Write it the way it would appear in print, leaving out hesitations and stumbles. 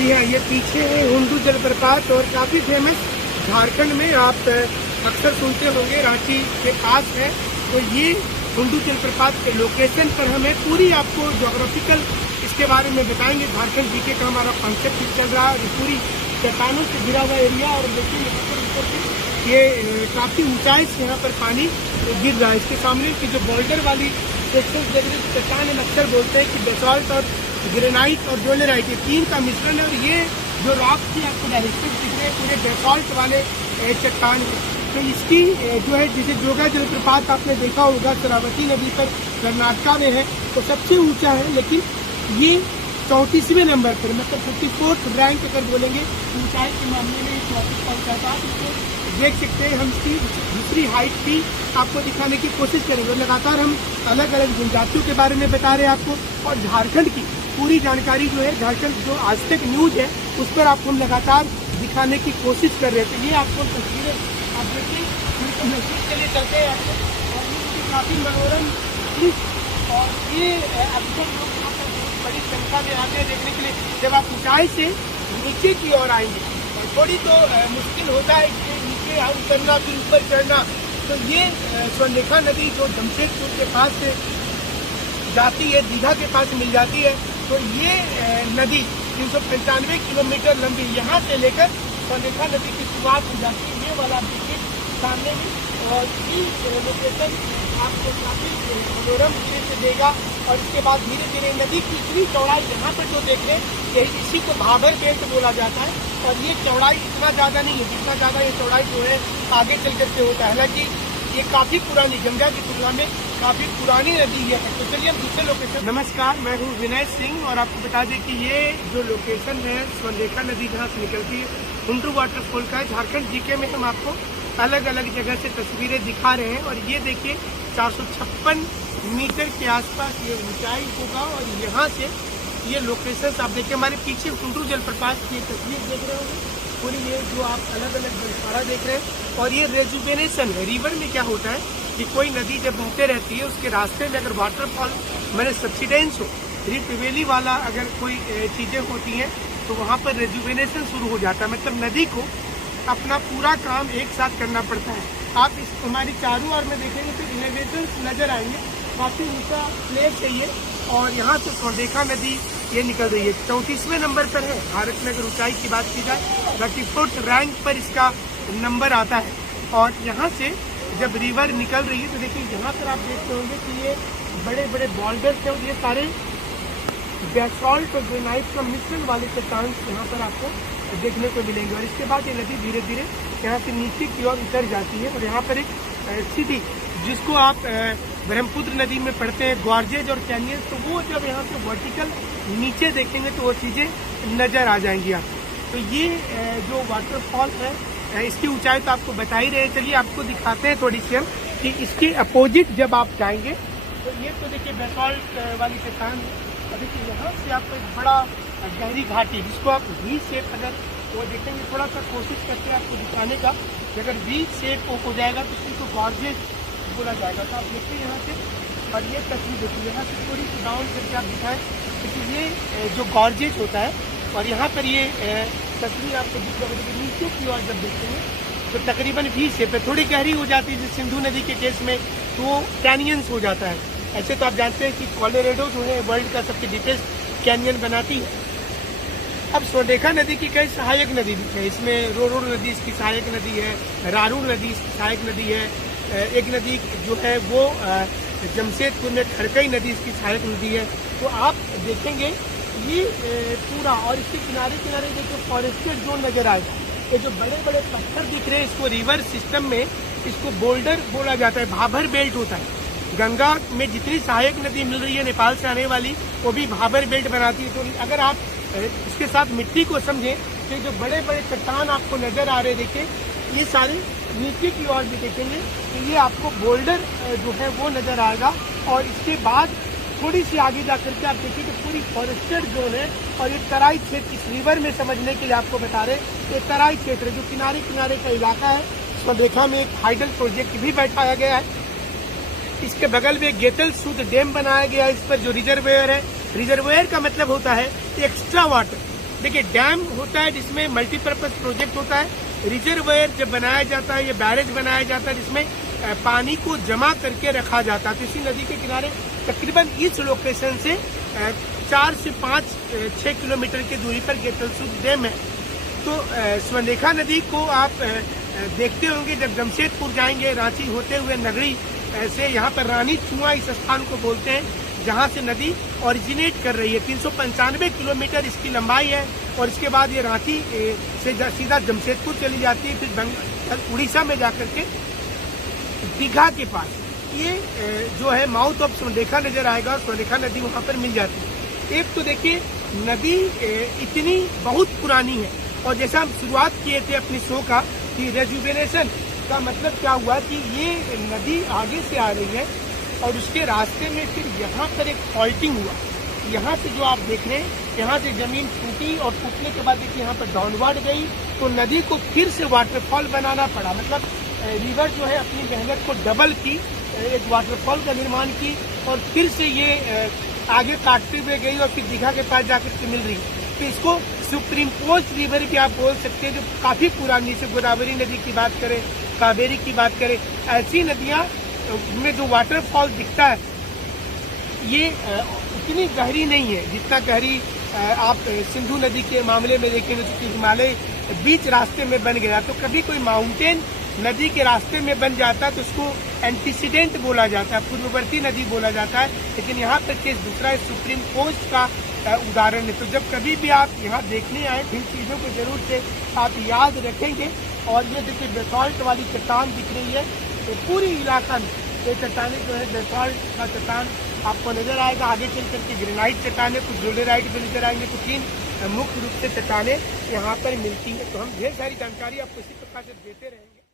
जी हाँ, ये पीछे है हुंडू जलप्रपात और काफ़ी फेमस झारखंड में आप अक्सर सुनते होंगे, रांची के पास है। तो ये हुंडू जलप्रपात के लोकेशन पर हमें पूरी आपको ज्योग्राफिकल इसके बारे में बताएंगे। झारखंड जीके का हमारा कॉन्सेप्ट चल रहा है और पूरी चट्टानों से घिरा हुआ एरिया और देखिए यहाँ पर ऊपर से ये काफ़ी ऊंचाई से यहाँ पर पानी गिर रहा है। इसके सामने की जो बॉर्डर वाली सेक्शन चट्टान हम अक्सर बोलते हैं कि बेसाल्ट और ग्रेनाइट और डोलेराइट, ये तीन का मिश्रण है। और ये जो रॉक की आपको डायरेक्शन दिख रहे हैं पूरे बेसाल्ट वाले चट्टान है। तो इसकी जो है जिसे जोगा जलप्रपात आपने देखा होगा शरावती नदी पर कर्नाटका में है, तो सबसे ऊंचा है। लेकिन ये 34वें नंबर पर, मतलब 54th रैंक अगर बोलेंगे ऊंचाई के मामले में 34 का ऊंचा था। आप इसको देख सकते हैं। हम इसकी दूसरी हाइट भी आपको दिखाने की कोशिश करेंगे। लगातार हम अलग अलग जनजातियों के बारे में बता रहे हैं आपको, और झारखंड की पूरी जानकारी जो है झारखंड जो आज तक न्यूज है उस पर आपको हम लगातार दिखाने की कोशिश कर रहे थे। ये आपको तस्वीरें आप देखिए, बिल्कुल नजदीक के लिए चलते हैं आपको, और ये काफ़ी मनोरम दृश्य। और ये अक्सर लोग यहाँ पर बड़ी संख्या में आते हैं देखने के लिए। जब आप ऊंचाई से नीचे की ओर आएंगे और थोड़ी तो मुश्किल होता है कि नीचे उतरना फिर ऊपर चढ़ना। तो ये स्वर्णरेखा नदी जो जमशेदपुर के पास से जाती है, दीघा के पास मिल जाती है। तो ये नदी 395 किलोमीटर लंबी यहाँ से लेकर स्वर्णरेखा नदी की शुरुआत हो जाती है। ये वाला देखिए सामने में, और ये लोकेशन आपको काफ़ी मनोरम दृश्य देगा। और इसके बाद धीरे धीरे नदी की इतनी चौड़ाई यहाँ पर जो देख रहे हैं यही इसी को भाबर बेल्ट बोला जाता है। और ये चौड़ाई इतना ज़्यादा नहीं है जितना ज़्यादा ये चौड़ाई जो है आगे चल करके होता है। हालांकि ये काफ़ी पुरानी, गंगा की तुलना में काफ़ी पुरानी नदी है। तो चलिए हम दूसरे लोकेशन। नमस्कार, मैं हूँ विनय सिंह और आपको बता दें कि ये जो लोकेशन है स्वर्णरेखा नदी जहाँ से निकलती है हुंडू वाटरफॉल का है। झारखंड जीके में हम आपको अलग अलग जगह से तस्वीरें दिखा रहे हैं। और ये देखिए 456 मीटर के आसपास ये ऊंचाई होगा। और यहाँ से ये लोकेशन आप देखिए, हमारे पीछे हुंडू जलप्रपात की तस्वीर देख रहे होंगे पूरी, ये जो आप अलग अलग जलधारा देख रहे हैं। और ये रेजुवेनेशन है। रिवर में क्या होता है कि कोई नदी जब बहते रहती है उसके रास्ते में अगर वाटरफॉल मैंने सब्सिडेंस हो, रिफ्ट वैली वाला अगर कोई चीज़ें होती हैं तो वहाँ पर रेजुवेनेशन शुरू हो जाता है। मतलब नदी को अपना पूरा काम एक साथ करना पड़ता है। आप इस हमारी चारों ओर में देखेंगे तो एलिवेशन नजर आएंगे, काफ़ी ऊंचा प्लेस है ये। और यहाँ से स्वर्णरेखा नदी ये निकल रही है, 34वें नंबर पर है भारत में अगर ऊंचाई की बात की जाए। 34th रैंक पर इसका नंबर आता है। और यहाँ से जब रिवर निकल रही है तो देखिए यहाँ पर आप देखते होंगे कि ये बड़े बड़े बॉल्डर्स हैं और ये सारे बेसाल्ट और ग्रेनाइट का मिश्रण वाले चट्टान यहाँ पर आपको देखने को मिलेंगे। और इसके बाद ये नदी धीरे धीरे यहाँ से नीचे की ओर उतर जाती है। और यहाँ पर एक सीधी, जिसको आप ब्रह्मपुत्र नदी में पढ़ते हैं गॉर्जेज और कैनियन, तो वो जब यहाँ से वर्टिकल नीचे देखेंगे तो वो चीज़ें नज़र आ जाएंगी आप। तो ये जो वाटरफॉल है इसकी ऊंचाई तो आपको बता ही रहे। चलिए आपको दिखाते हैं थोड़ी सी हम कि इसके अपोजिट जब आप जाएंगे तो ये तो देखिए बेसाल्ट वाली चट्टान है। अभी यहाँ से आपको एक बड़ा गहरी घाटी, जिसको आप वी शेप अगर वो देखेंगे, थोड़ा सा कोशिश करते हैं आपको दिखाने का कि अगर वी शेप हो जाएगा तो इसको गॉर्जेज बोला जाएगा। तो आप देखते हैं यहाँ से, और ये तस्वीर देखिए यहाँ से थोड़ी सी डाउन करके आप दिखाएं, क्योंकि ये जो गॉर्जेज होता है। और यहाँ पर ये तस्वीर आपको दिख रहा है नीचे की ओर जब देखते हैं तो तकरीबन वी शेप है, थोड़ी गहरी हो जाती है। सिंधु नदी के केस में तो वो कैनियंस हो जाता है। ऐसे तो आप जानते हैं कि कोलोराडो जो है वर्ल्ड का सबसे डीपेस्ट कैनियन बनाती है। अब स्वर्णरेखा नदी की कई सहायक नदी है, इसमें रोरोड नदी इसकी सहायक नदी है, रारूर नदी इसकी सहायक नदी है, एक नदी जो है वो जमशेदपुर में खड़कई नदी इसकी सहायक नदी है। तो आप देखेंगे ये पूरा, और इसके किनारे किनारे देखिए फॉरेस्टेड जोन नजर आएगा। ये जो बड़े बड़े पत्थर दिख रहे हैं इसको रिवर सिस्टम में इसको बोल्डर बोला जाता है, भाबर बेल्ट होता है। गंगा में जितनी सहायक नदी मिल रही है नेपाल से आने वाली, वो भी भाबर बेल्ट बनाती है। तो अगर आप इसके साथ मिट्टी को समझें तो जो बड़े बड़े चट्टान आपको नजर आ रहे देखिए, ये सारे नीचे की ओर भी देखेंगे तो ये आपको बोल्डर जो है वो नजर आएगा। और इसके बाद थोड़ी सी आगे जा करके आप देखिए कि पूरी फॉरेस्टेड जोन है। और ये तराई क्षेत्र, इस रिवर में समझने के लिए आपको बता रहे, ये तराई क्षेत्र जो किनारे किनारे का इलाका है। स्वर्णरेखा में एक हाइडल प्रोजेक्ट भी बैठाया गया है। इसके बगल में गेतल सूद डैम बनाया गया है। इस पर जो रिजर्वेयर है, रिजर्वेयर का मतलब होता है एक्स्ट्रा वाटर, देखिए, डैम होता है जिसमें मल्टीपर्पज प्रोजेक्ट होता है। रिजर्वायर जब बनाया जाता है या बैरेज बनाया जाता है जिसमें पानी को जमा करके रखा जाता है। तो इसी नदी के किनारे तकरीबन इस लोकेशन से 4 से 5-6 किलोमीटर की दूरी पर गेतलसूद डैम है। तो स्वर्णरेखा नदी को आप देखते होंगे जब जमशेदपुर जाएंगे, रांची होते हुए नगरी से यहाँ पर रानी चुआ इस स्थान को बोलते हैं जहाँ से नदी ओरिजिनेट कर रही है। 395 किलोमीटर इसकी लंबाई है और इसके बाद ये रांची से सीधा जमशेदपुर चली जाती है, फिर उड़ीसा में जाकर के दीघा के पास ये जो है माउथ ऑफ स्वर्णरेखा नजर आएगा और स्वर्णरेखा नदी वहाँ पर मिल जाती है। एक तो देखिए, नदी इतनी बहुत पुरानी है और जैसा हम शुरुआत किए थे अपनी शो का कि रेजुवेनेशन का मतलब क्या हुआ कि ये नदी आगे से आ रही है और उसके रास्ते में फिर यहाँ पर एक फॉल्टिंग हुआ। यहाँ से जो आप देख रहे हैं, यहाँ से जमीन टूटी और टूटने के बाद देखिए यहाँ पर डाउनवर्ड गई, तो नदी को फिर से वाटरफॉल बनाना पड़ा। मतलब रिवर जो है अपनी मेहनत को डबल की, एक वाटरफॉल का निर्माण की और फिर से ये आगे काटते हुए गई और फिर दीघा के पास जाकर के मिल रही। तो इसको सुप्रीम पोस्ट रिवर भी आप बोल सकते हैं, जो काफी पुरानी, से गोदावरी नदी की बात करें, कावेरी की बात करें, ऐसी नदियाँ में जो वाटरफॉल दिखता है ये उतनी गहरी नहीं है जितना गहरी आप सिंधु नदी के मामले में देखेंगे, क्योंकि हिमालय बीच रास्ते में बन गया। तो कभी कोई माउंटेन नदी के रास्ते में बन जाता है तो उसको एंटीसीडेंट बोला जाता है, पूर्ववर्ती नदी बोला जाता है। लेकिन यहाँ पर केस दूसरा है, सुप्रीम कोस्ट का उदाहरण है। तो जब कभी भी आप यहाँ देखने आए, इन चीज़ों को जरूर से आप याद रखेंगे। और ये देखिए बेसाल्ट वाली चट्टान दिख रही है, तो पूरी इलाका में ये चट्टानें जो है बेसाल्ट का चट्टान आपको नजर आएगा। आगे चल करके ग्रेनाइट चट्टानें, कुछ डोलेराइट भी नजर आएंगे, कुछ इन मुख्य रूप से चट्टानें यहाँ पर मिलती है। तो हम ढेर सारी जानकारी आपको इसी प्रकार से देते रहेंगे।